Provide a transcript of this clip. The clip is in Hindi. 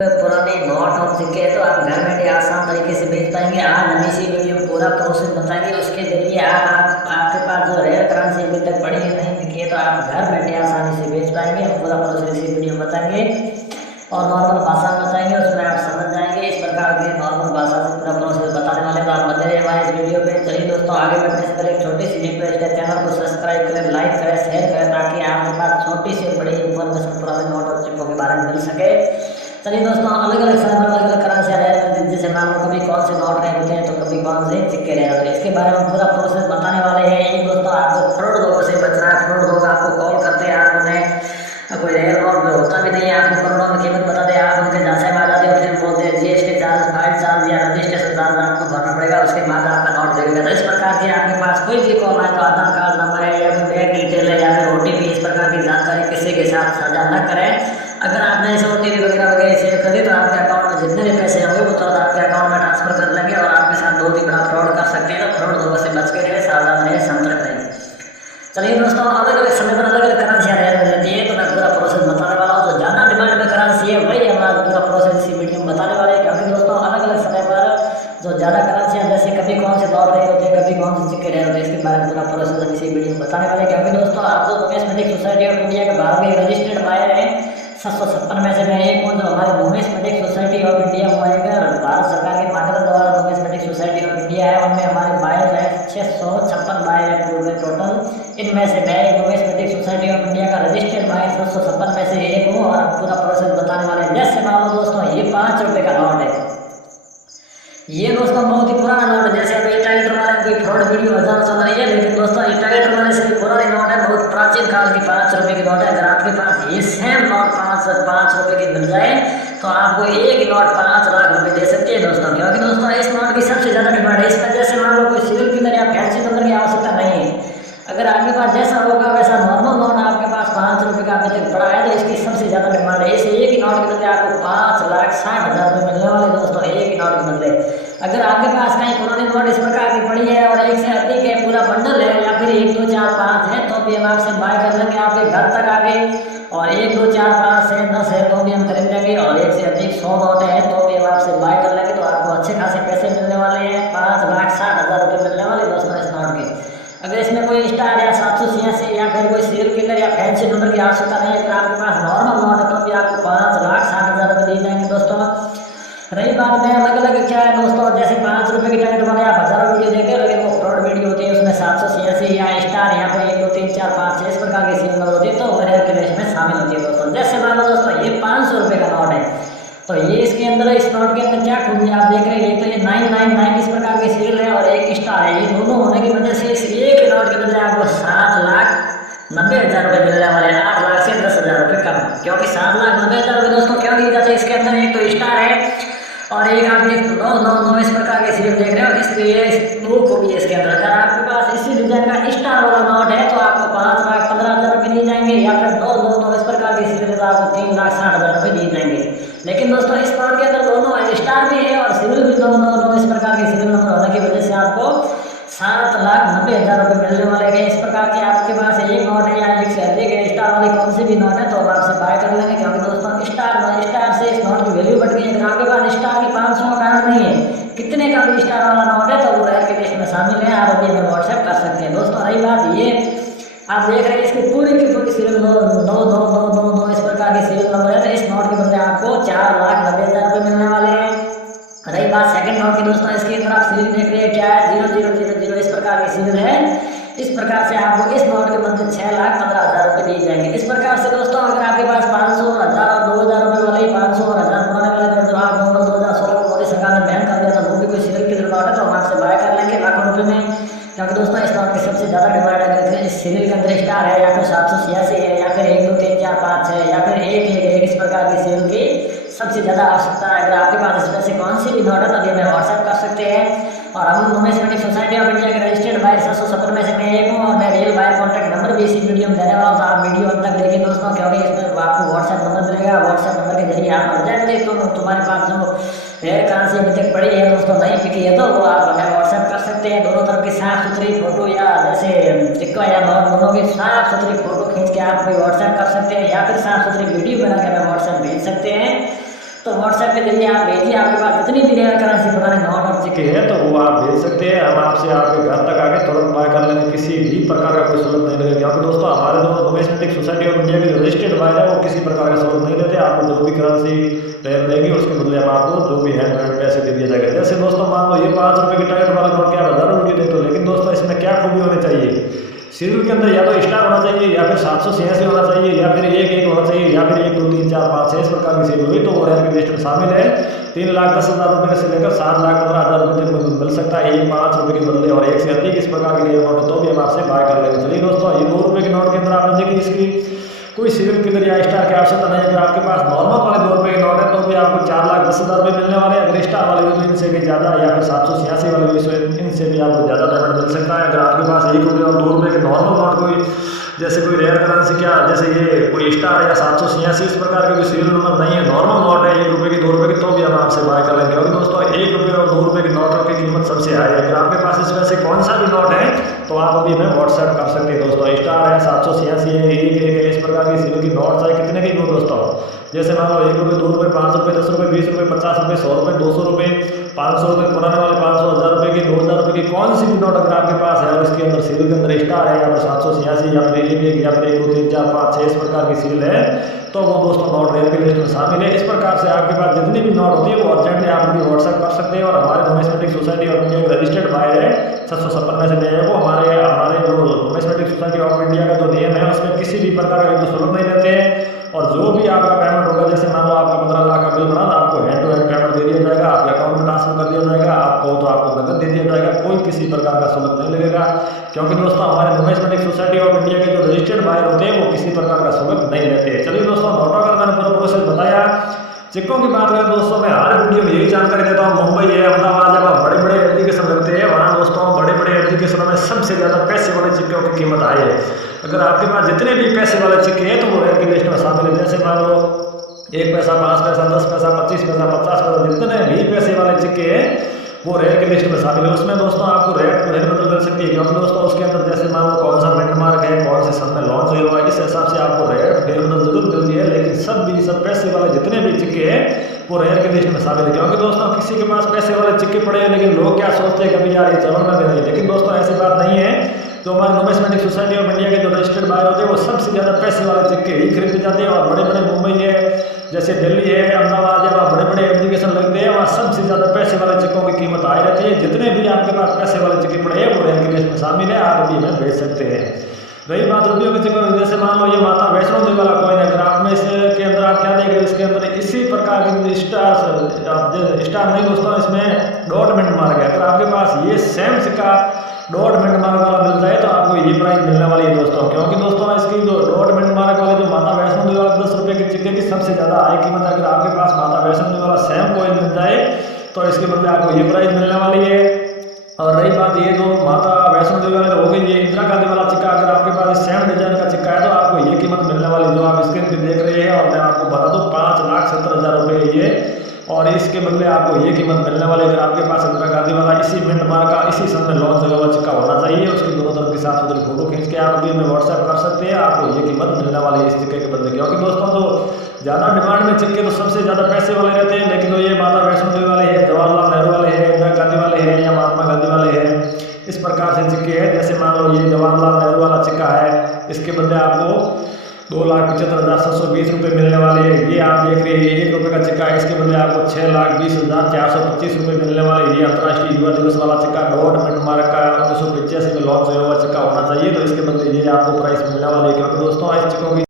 पुराने नोट और सिक्के तो आप घर बैठे आसान तरीके से बेच पाएंगे। आज हम इसी वीडियो में पूरा प्रोसेस बताएंगे। उसके जरिए आपके पास जो रेयर करेंसी अभी तक पड़ी है नहीं दिखी है तो आप घर बैठे आसानी से बेच पाएंगे। हम पूरा प्रोसेस इसी वीडियो में बताएंगे और नॉर्मल भाषा में बताएंगे, उसमें आप समझ जाएंगे। इस प्रकार की नॉर्मल भाषा से पूरा प्रोसेस बताने वाले तो आप बने रहे हमारे इस वीडियो पे। चलिए दोस्तों, आगे बढ़ने से पहले एक छोटी सी रिक्वेस्ट है, चैनल को सब्सक्राइब करें, लाइक करें, शेयर करें ताकि आपके पास छोटी से बड़ी इन्फॉर्मेशन पुराने नोट और सिक्कों के बारे में मिल सके। चलिए दोस्तों, अलग अलग समय पर अलग अलग करेंसी रहे, जैसे मान लो कभी कौन से नोट रहे होते हैं तो कभी कौन से सिक्के रहे होते हैं। इसके बारे में पूरा प्रोसेस बताने वाले हैं। एक दोस्तों, आपको फ्रॉड लोगों से बचना है। फ्रॉड लोग आपको कॉल करते हैं, आप उन्हें कोई रेयर नोट में होता भी नहीं है, आपको करोड़ों में कीमत बता दे, आप उनके झांसे में आ जाते हो, फिर बोलते हैं जीएसटी चार्ज, फाइल चार्ज या रजिस्ट्रेशन चार्ज आपको भरना पड़ेगा, उसके बाद आपका नोट देगा। तो इस प्रकार की आपके पास कोई भी कॉल आए तो आधार कार्ड नंबर है या फिर बैंक डिटेल है या फिर ओटीपी, इस प्रकार की जानकारी किसी के साथ साझा न करें। अगर आपने इसे ओटीपी वगैरह सेव कर दी तो आपके अकाउंट में जितने भी पैसे होंगे वो तुरंत आपके अकाउंट में ट्रांसफर कर देंगे और आपके साथ बहुत ही बड़ा फ्रॉड कर सकते हैं। तो फ्रॉड लोगों से बच के रहे, सावधान रहे, सतर्क रहे। चलिए दोस्तों, अलग अलग समय पर अलग अलग करेंसियाँ रहती है तो मैं पूरा प्रोसेस बताने वाला हूँ। जो ज़्यादा डिमांड में करेंसी है वही हमारा पूरा प्रोसेस इसी वीडियो में बताने वाले हैं, क्योंकि दोस्तों अलग अलग समय पर जो ज़्यादा करेंसियाँ जैसे कभी कौन से दौड़ रहे होते हैं, कभी कौन से सिक्के रहे होते हैं, इसके बारे में पूरा प्रोसेस हम इसी वीडियो में बताने वाले हैं। क्योंकि दोस्तों आप जो नुमिस्मेटिक सोसाइटी ऑफ इंडिया के बाहर में रजिस्टर्ड बायर है 756 में से मैं एक हूँ। जो हमारे नुमिस्मेटिक सोसाइटी ऑफ इंडिया हुआ है भारत सरकार के माध्यम द्वारा नुमिस्मेटिक सोसाइटी ऑफ इंडिया है, उनमें हमारे बायर है 656 बायर है टोटल। इनमें से मैं नुमिस्मेटिक सोसाइटी ऑफ इंडिया का रजिस्टर्ड बायर 756 में से एक हूँ और पूरा प्रोसेस बताने वाले हैं। जैसे मान लो दोस्तों, ये 5 रुपये का नोट है। ये दोस्तों बहुत ही पुराना नोट है। जैसे अभी टाइगर वाले की फ्रॉड वीडियो हजार चल रही है, लेकिन दोस्तों ये टाइगर वाले से पुरानी नोट है, बहुत प्राचीन काल की 5 रुपये की नोट है। अगर आपके पास ये सेम नोट 5 रुपये की मिल जाए तो आपको एक नोट 5 लाख रुपए दे सकती है दोस्तों। क्योंकि दोस्तों इस नोट की सबसे ज्यादा डिमांड है। इस वजह से मान लो कोई सीरियल किलर या फैंसी नंबर की आवश्यकता नहीं है। अगर आपके पास जैसा होगा वैसा नॉर्मल नोट आपके पास 5 रुपये का अभी तक पड़ा है तो इसकी सबसे ज्यादा डिमांड है। इस एक ही नोट के बदले आपको 5,60,000 रुपये मिलने वाले दोस्तों, एक ही नोट के बदले। अगर आपके पास कहीं पुरानी नोट इस प्रकार की पड़ी है और एक से अधिक है, पूरा बंडल है या फिर 1 2 4 5 है तो भी हम आपसे बाय कर लेंगे आपके घर तक आके। और 1 2 4 5 है 10 है तो भी हम खरीद लेंगे और एक से अधिक 100 नोट है तो भी हम आपसे बाय कर लेंगे। तो आपको अच्छे खासे पैसे मिलने वाले हैं, 5,60,000 रुपये मिलने वाले दोस्तों इस नोट के। अगर इसमें कोई स्टार या 786 या फिर कोई सीरियल किलर या फैंसी नंबर की आवश्यकता नहीं है, अगर आपके पास नॉर्मल नोट है तो भी आपको 5,60,000 रुपये दिए जाएंगे दोस्तों। रही बात में अलग अलग क्या है दोस्तों, जैसे 5 रुपये की टाइट वाले आप हजारों वीडियो देखते हो, लेकिन वो फ्रॉड वीडियो होती है, उसमें 786 या स्टार यहाँ पे 1 2 3 4 5 6 इस प्रकार की सीरियल नंबर होती है तो रेयर के लिस्ट में शामिल होती है दोस्तों। जैसे मान लो दोस्तों ये 500 रुपये का नोट है तो ये इसके अंदर इस नोट के अंदर क्या खूबी आप देख रहे हैं, ये तो ये 999 इस प्रकार की सीरियल है और एक स्टार है। ये दोनों होने की वजह से इस एक नोट के बदले आपको 7,90,000 रुपये मिलने वाले हैं, 8 लाख से 10,000 रुपये कम। क्योंकि 7,90,000 रुपये दोस्तों क्यों दिए जाते हैं, इसके अंदर एक तो स्टार है और एक आप 999 इस प्रकार के सीरियल देख रहे हो, इसलिए दो खूबी है इसके अंदर। अगर आपके पास इसी डिजाइन का स्टार वाला नोट है तो आपको 5,15,000 रुपये दिए जाएंगे या फिर 999 इस प्रकार के सीरियल तो आपको 3,60,000 रुपये दिए जाएंगे। लेकिन दोस्तों इस नोट के अंदर दोनों स्टार भी है और सीरियल भी 999 इस प्रकार के सीरियल नंबर होने की वजह से आपको 7,90,000 रुपये मिलने वाले हैं। इस प्रकार के आपके पास एक नोट है या एक से अधिक है स्टार वाली कौन सी भी नोट है तो अब आपसे बाय कर लेंगे। क्योंकि दोस्तों स्टार से इस नोट की वैल्यू बढ़ गई है। अगर आपके पास स्टार की 500 का कार्ड नहीं है, कितने का भी स्टार वाला नोट है तो वो रेयर के लिस्ट में शामिल है, आप अभी हमें व्हाट्सएप कर सकते हैं दोस्तों। रही बात ये आप देख रहे हैं इसकी पूरी की पूरी सीरियल 99999 इस प्रकार की सीरियल नंबर है तो इस नोट के बदले आपको 4,90,000 रुपये मिलने वाले हैं। रही बात सेकंड नोट की दोस्तों, इसके अंदर आप सीरियल देख रहे हैं क्या है 0000 इस प्रकार की सीरियल है। इस प्रकार से आपको इस नोट के बदले 6,15,000 रुपये दिए जाएंगे। इस प्रकार से दोस्तों अगर आपके पास 500 1000 और 2,000 रुपये वाले 500 और 1000 पुराने वाले जो आप 2016 को मोदी सरकार ने बैन कर दिया था वो भी कोई सीरियल की नोट है तो हम आपसे बाय कर लेंगे लाखों रुपये में। क्योंकि दोस्तों इस नोट की सबसे ज़्यादा डिमांड है। इस सीरियल के अंदर स्टार है या फिर 786 है या फिर 1 2 3 4 5 है या फिर 1 इस प्रकार की सीरियल की सबसे ज़्यादा आवश्यकता है। अगर आपके पास इसमें से कौन सी भी नोट है तो अभी हमें व्हाट्सएप कर सकते हैं। और हम नुमिस्मेटिक सोसाइटी ऑफ इंडिया के रजिस्टर्ड बायर 770 में से मैं एक हूँ और मैं रियल बायर कॉन्टैक्ट नंबर भी इसी वीडियो में देने वाला हूँ। तो आप वीडियो अंत तक देखिए दोस्तों, क्योंकि इसमें आपको व्हाट्सएप नंबर मिलेगा। व्हाट्सएप नंबर के जरिए आप अर्जेंटली तो तुम्हारे पास जो रेयर करेंसी अभी तक पड़ी है दोस्तों नहीं बिकी है तो वो आप हमें व्हाट्सएप कर सकते हैं। दोनों तरफ की साफ सुथरी फोटो या जैसे सिक्का या नोट दोनों की साफ सुथरी फोटो खींच के आप कोई व्हाट्सएप कर सकते हैं या फिर साफ सुथरी वीडियो बना के हमें व्हाट्सएप भेज सकते हैं। तो व्हाट्सएप के जरिए आप भेजिए, आपके पास जितनी भी रेयर करेंसी पता नहीं नॉट और के है तो वो आप भेज सकते हैं। हम आपसे आपके घर तक आके तुरंत बाय कर लेंगे, किसी भी प्रकार का कोई शुल्क नहीं लगेगा। क्योंकि दोस्तों हमारे जो नुमिस्मेटिक सोसाइटी ऑफ इंडिया के जो रजिस्टर्ड बायर है वो किसी प्रकार का शुल्क नहीं लेते। आपको जो भी करेंसी रेयर देगी उसके बदले हम आपको जो भी हैंड टू हैंड पैसे दे दिया जाएगा। जैसे दोस्तों मान लो ये 5 रुपये की टाइट वाला नोट के आप 1000 रुपये देते हो, लेकिन दोस्तों इसमें क्या खूबी होनी चाहिए, सीरियल के अंदर या तो स्टार होना चाहिए, या फिर 786 होना चाहिए, या फिर 1 1 होना चाहिए, या फिर 1 2 3 4 5 6 इस प्रकार की सीरियल हुई तो वो रेयर की लिस्ट में शामिल है। 3,10,000 रुपये से लेकर 7,15,000 रुपये तक मिल सकता है ये 5 रुपये के बदले, और 1 से अधिक इस प्रकार के रेयर नोट है तो भी हम आपसे बाय कर लेंगे। चलिए दोस्तों, ये 2 रुपये के नोट के अंदर आपने देखिए इसकी कोई सीरियल किलर या स्टार की आवश्यकता नहीं है। अगर आपके पास नॉर्मल वाले 2 रुपये के नोट है तो भी आपको 4,10,000 रुपये मिलने वाले हैं। अगर स्टार वाले भी इनसे भी ज़्यादा, या फिर 786 वाले भी इनसे भी आपको ज़्यादा पेमेंट मिल सकता है। अगर आपके पास 1 रुपये और 2 रुपये के नॉर्मल नोट कोई जैसे कोई रेयर करेंसी क्या जैसे ये कोई स्टार या 786 इस प्रकार के कोई सीरियल नंबर नहीं है, नॉर्मल नोट है 1 रुपये की 2 रुपये की, तो भी हम आपसे बाय कर लेंगे। और दोस्तों 1 रुपये और 2 रुपये के नोटों की कीमत सबसे हाई है। अगर आपके पास इसमें से कौन सा भी नोट है तो आप अभी हमें व्हाट्सएप कर सकते हैं। दोस्तों स्टार है, 786 है, 1 1 है, इस प्रकार की सीरियल की नोट चाहे कितने की हो दोस्तों, जैसे मान लो 1 रुपये 2 रुपये 5 रुपये 10 रुपये 20 रुपये 50 रुपये 100 रुपये 200 रुपये 500 रुपये, पुराने वाले 500 1000 रुपये की 2000 रुपये की कोई सी भी नोट अगर आपके पास है और इसके अंदर सीरियल के अंदर स्टार है, या फिर 786 या फिर 1 1 या फिर 1 2 3 4 5 6 इस प्रकार की सीरियल है तो वो दोस्तों नोट रेयर की लिस्ट में शामिल है। इस प्रकार से आपके पास जितनी भी नोट होती है वो अर्जेंटली आप भी व्हाट्सएप कर सकते हैं। और हमारे नुमिस्मेटिक सोसाइटी ऑफ इंडिया के रजिस्टर्ड बायर है 756 में से नहीं है वो हमारे जो नुमिस्मेटिक सोसाइटी ऑफ इंडिया का जो नियम है उसमें किसी भी प्रकार का शुल्क नहीं लेते हैं। और जो भी आपका पेमेंट होगा, जैसे मान लो आपका 15 लाख का बिल बना तो आपको हैंड टू हैंड पेमेंट दे दिया जाएगा, आपके अकाउंट में ट्रांसफर कर दिया जाएगा, आपको तो आपको नकद दे दिया जाएगा, कोई किसी प्रकार का शुल्क नहीं लगेगा। क्योंकि दोस्तों हमारे नुमिस्मेटिक सोसाइटी ऑफ इंडिया के जो रजिस्टर्ड बायर होते हैं वो किसी प्रकार का शुल्क नहीं लेते। चलिए दोस्तों, नोटों का मैंने पूरा प्रोसेस बताया। सिक्कों की बात करें दोस्तों, मैं हर वीडियो में यही जानकारी देता हूँ। मुंबई है, अहमदाबाद, जब आप बड़े बड़े एप्लीकेशन लगते हैं वहाँ दोस्तों बड़े बड़े एप्लीकेशनों में सबसे ज़्यादा पैसे वाले सिक्कों की कीमत आई है। अगर आपके पास जितने भी पैसे वाले सिक्के हैं तो वो रेयर की लिस्ट में शामिल है। जैसे मान लो 1 पैसा 5 पैसा 10 पैसा 25 पैसा 50 पैसा जितने भी पैसे वाले सिक्के हैं वो रेयर की लिस्ट में शामिल है। उसमें दोस्तों आपको रेयर टू रेयर बदल मिल सकती है। क्योंकि दोस्तों उसके अंदर जैसे मान लो कौन सा मिंट मार्क है, कौन से सन में लॉन्च हुआ है, इस हिसाब से आपको रेयर फेर बदल जरूर मिलती है। लेकिन सब पैसे वाले जितने भी सिक्के हैं वो रेयर की लिस्ट में शामिल है। क्योंकि दोस्तों किसी के पास पैसे वाले सिक्के पड़े हैं लेकिन लोग क्या सोचते हैं कभी यार ये चलन में नहीं, लेकिन दोस्तों ऐसी बात नहीं है। तो हमारे नुमिस्मेटिक सोसाइटी ऑफ इंडिया के जो रजिस्टर्ड बायर होते हैं वो सबसे ज़्यादा पैसे वाले सिक्के ही खरीदे जाते हैं। और बड़े बड़े मुंबई है, जैसे दिल्ली है, अहमदाबाद है, वहाँ बड़े बड़े एप्लीकेशन लगते हैं, वहाँ सबसे ज़्यादा पैसे वाले सिक्कों की कीमत आई रहती है। जितने भी आपके पास पैसे वाले सिक्के पड़े हैं वो रेयर की लिस्ट में शामिल है, आप अभी हमें भेज सकते हैं। रही बात रुपयों के सिक्कों, जैसे मान लो ये माता वैष्णो देवी वाला कॉइन है, अगर आप में इसके अंदर आप क्या देख रहे हो, इसके अंदर इसी प्रकार के स्टार नहीं दोस्तों, इसमें डॉट मिंट मार्क है। अगर आपके पास ये सेम सिक्का डॉट मिंट मार्क वाला मिल जाए तो आपको ये प्राइस मिलने वाली है दोस्तों। क्योंकि दोस्तों इसकी जो डॉट मिंट मार्क वाले जो माता वैष्णो देवी वाला 10 रुपये के सिक्के की सबसे ज़्यादा हाई कीमत है। अगर आपके पास माता वैष्णो देवी वाला सेम कॉइन मिल जाए तो इसके बदले आपको ये प्राइस मिलने वाली है। और रही बात ये जो माता वैष्णो देवी वाले हो गई, ये इंदिरा गांधी वाला सिक्का, अगर आपके पास सेम डिजाइन का सिक्का है तो आपको ये कीमत मिलने वाली जो आप स्क्रीन पे देख रहे हैं। और मैं आपको बता दूं 5,70,000 रुपये ये, और इसके बदले आपको ये कीमत मिलने वाली। अगर आपके पास इंदिरा गांधी वाला इसी मिंट मार्क का इसी सन में लॉन्च हुआ हुआ सिक्का होना चाहिए, उसकी दोनों तरफ के साथ उधर फोटो खींच के आप अभी हमें व्हाट्सएप कर सकते हैं, आपको ये कीमत मिलने वाली है इस सिक्के के बदले। क्योंकि दोस्तों जो ज़्यादा डिमांड में सिक्के तो सबसे ज़्यादा पैसे वाले रहते हैं, लेकिन ये माता वैष्णो देवी वाले हैं, जवाहरलाल नेहरू वाले हैं, इंदिरा गांधी वाले हैं या महात्मा गांधी वाले हैं, इस प्रकार से सिक्के हैं। जैसे मान लो ये जवाहरलाल नेहरू वाला सिक्का है, इसके बदले आपको 2,75,720 रुपये मिलने वाले हैं। ये आप देख रहे हैं 1 रुपये का सिक्का है, इसके बदले आपको 6,20,425 रुपये मिलने वाले। ये अंतर्राष्ट्रीय युवा दिवस वाला सिक्का डॉट मिंट मार्क का 1985 में लॉन्च हुआ सिक्का होना चाहिए, तो इसके बदले ये आपको प्राइस मिलने वाली है। क्योंकि दोस्तों इस सिक्कों की